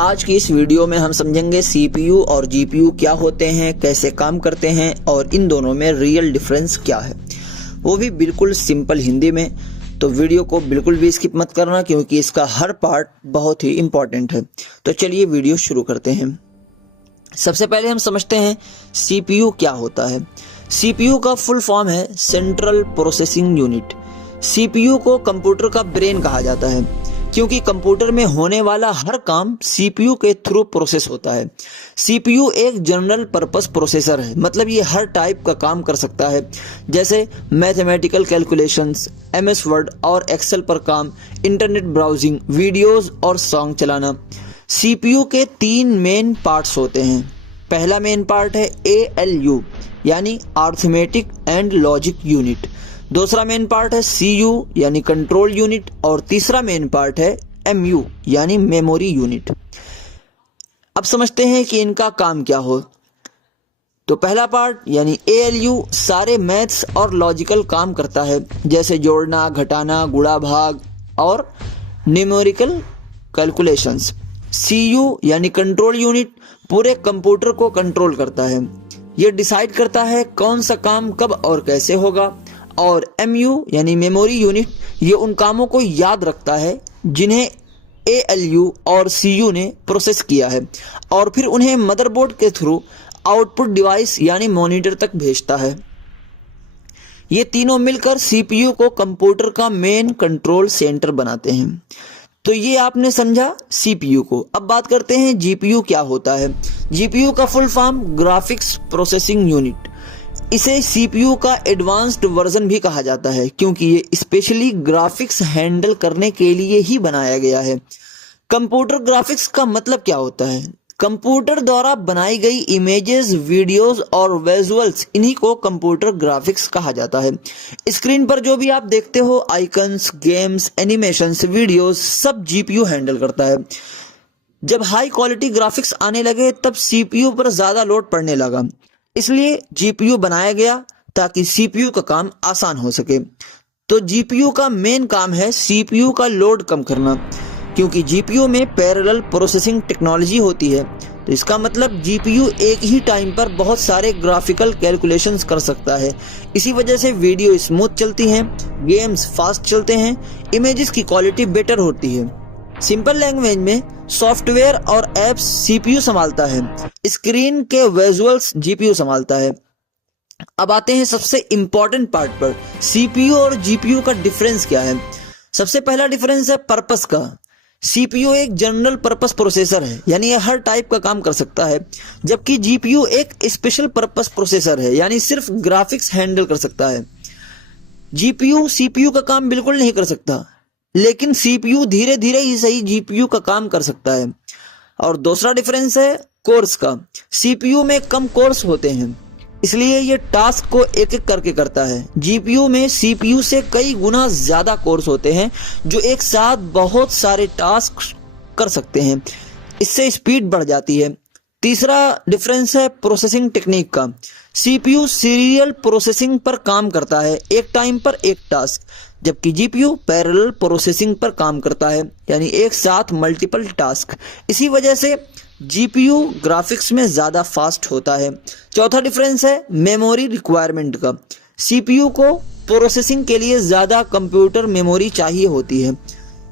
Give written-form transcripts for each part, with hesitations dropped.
आज की इस वीडियो में हम समझेंगे CPU और GPU क्या होते हैं, कैसे काम करते हैं और इन दोनों में रियल डिफरेंस क्या है, वो भी बिल्कुल सिंपल हिंदी में। तो वीडियो को बिल्कुल भी स्किप मत करना क्योंकि इसका हर पार्ट बहुत ही इम्पोर्टेंट है। तो चलिए वीडियो शुरू करते हैं। सबसे पहले हम समझते हैं CPU क्या होता है। CPU का फुल फॉर्म है सेंट्रल प्रोसेसिंग यूनिट। CPU को कंप्यूटर का ब्रेन कहा जाता है क्योंकि कंप्यूटर में होने वाला हर काम CPU के थ्रू प्रोसेस होता है। CPU एक जनरल पर्पस प्रोसेसर है, मतलब ये हर टाइप का काम कर सकता है, जैसे मैथमेटिकल कैलकुलेशंस, MS वर्ड और एक्सेल पर काम, इंटरनेट ब्राउजिंग, वीडियोस और सॉन्ग चलाना। CPU के 3 मेन पार्ट्स होते हैं। पहला मेन पार्ट है ALU यानी अरिथमेटिक एंड लॉजिक यूनिट, दूसरा मेन पार्ट है CU यानी कंट्रोल यूनिट और तीसरा मेन पार्ट है MU यानी मेमोरी यूनिट। अब समझते हैं कि इनका काम क्या हो। तो पहला पार्ट यानी ALU सारे मैथ्स और लॉजिकल काम करता है, जैसे जोड़ना, घटाना, गुणा भाग और न्यूमेरिकल कैलकुलेशंस। CU यानी कंट्रोल यूनिट पूरे कंप्यूटर को कंट्रोल करता है, ये डिसाइड करता है कौन सा काम कब और कैसे होगा। और MU यानी मेमोरी यूनिट ये उन कामों को याद रखता है जिन्हें ALU और CU ने प्रोसेस किया है और फिर उन्हें मदरबोर्ड के थ्रू आउटपुट डिवाइस यानी मॉनिटर तक भेजता है। ये तीनों मिलकर CPU को कंप्यूटर का मेन कंट्रोल सेंटर बनाते हैं। तो ये आपने समझा CPU को। अब बात करते हैं GPU क्या होता है। GPU का full form graphics processing unit. इसे CPU का एडवांस्ड वर्जन भी कहा जाता है क्योंकि ये स्पेशली ग्राफिक्स हैंडल करने के लिए ही बनाया गया है। कंप्यूटर ग्राफिक्स का मतलब क्या होता है? कंप्यूटर द्वारा बनाई गई इमेजेस, वीडियोस और विजुअल्स, इन्हीं को कंप्यूटर ग्राफिक्स कहा जाता है। स्क्रीन पर जो भी आप देखते हो, आइकन्स, गेम्स, एनिमेशंस, वीडियोस, सब GPU हैंडल करता है। जब हाई क्वालिटी ग्राफिक्स आने लगे तब CPU पर ज़्यादा लोड पड़ने लगा, इसलिए GPU बनाया गया ताकि CPU का काम आसान हो सके। तो GPU का मेन काम है CPU का लोड कम करना, क्योंकि GPU में पैरेलल प्रोसेसिंग टेक्नोलॉजी होती है। तो इसका मतलब GPU एक ही टाइम पर बहुत सारे ग्राफिकल कैलकुलेशंस कर सकता है। इसी वजह से वीडियो स्मूथ चलती हैं, गेम्स फास्ट चलते हैं, इमेजेस की क्वालिटी बेटर होती है। सिंपल लैंग्वेज में सॉफ्टवेयर और एप्स CPU संभालता है, स्क्रीन के विजुअल्स GPU संभालता है। अब आते हैं सबसे इंपॉर्टेंट पार्ट पर, CPU और GPU का डिफरेंस क्या है। सबसे पहला डिफरेंस है पर्पस का। CPU एक जनरल पर्पस प्रोसेसर है, यानी ये हर टाइप का काम कर सकता है, जबकि GPU एक स्पेशल पर्पस प्रोसेसर है, यानी सिर्फ ग्राफिक्स हैंडल कर सकता है। GPU CPU का काम बिल्कुल नहीं कर सकता, लेकिन CPU धीरे धीरे ही सही GPU का काम कर सकता है। और दूसरा डिफरेंस है कोर्स का। CPU में कम कोर्स होते हैं, इसलिए ये टास्क को एक एक करके करता है। GPU में CPU से कई गुना ज्यादा कोर्स होते हैं जो एक साथ बहुत सारे टास्क कर सकते हैं, इससे स्पीड बढ़ जाती है। तीसरा डिफरेंस है प्रोसेसिंग टेक्निक का। CPU सीरियल प्रोसेसिंग पर काम करता है, एक टाइम पर एक टास्क, जबकि GPU पैरेलल प्रोसेसिंग पर काम करता है, यानी एक साथ मल्टीपल टास्क। इसी वजह से GPU ग्राफिक्स में ज़्यादा फास्ट होता है। चौथा डिफरेंस है मेमोरी रिक्वायरमेंट का। CPU को प्रोसेसिंग के लिए ज़्यादा कंप्यूटर मेमोरी चाहिए होती है,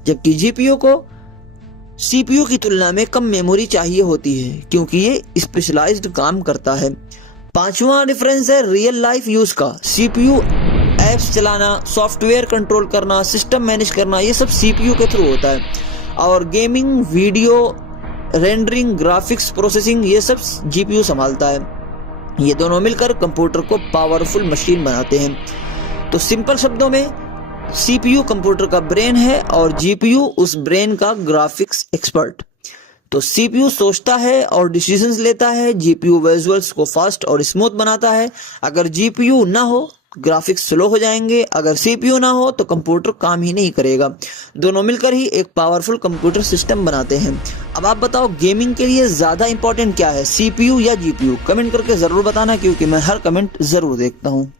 जबकि GPU को CPU की तुलना में कम मेमोरी चाहिए होती है क्योंकि ये स्पेशलाइज्ड काम करता है। पांचवा डिफरेंस है रियल लाइफ यूज का। CPU एप्स चलाना, सॉफ्टवेयर कंट्रोल करना, सिस्टम मैनेज करना, ये सब CPU के थ्रू होता है। और gaming, video rendering, graphics processing, ये सब GPU संभालता है। ये दोनों मिलकर कंप्यूटर को पावरफुल मशीन बनाते हैं। तो सिंपल शब्दों में CPU कंप्यूटर का ब्रेन है और GPU उस ब्रेन का ग्राफिक्स एक्सपर्ट। तो CPU सोचता है और डिसीजंस लेता है, GPU विजुअल्स को फास्ट और स्मूथ बनाता है। अगर GPU ना हो ग्राफिक्स स्लो हो जाएंगे, अगर CPU ना हो तो कंप्यूटर काम ही नहीं करेगा। दोनों मिलकर ही एक पावरफुल कंप्यूटर सिस्टम बनाते हैं। अब आप बताओ गेमिंग के लिए ज़्यादा इंपॉर्टेंट क्या है, CPU या GPU? कमेंट करके ज़रूर बताना क्योंकि मैं हर कमेंट ज़रूर देखता हूँ।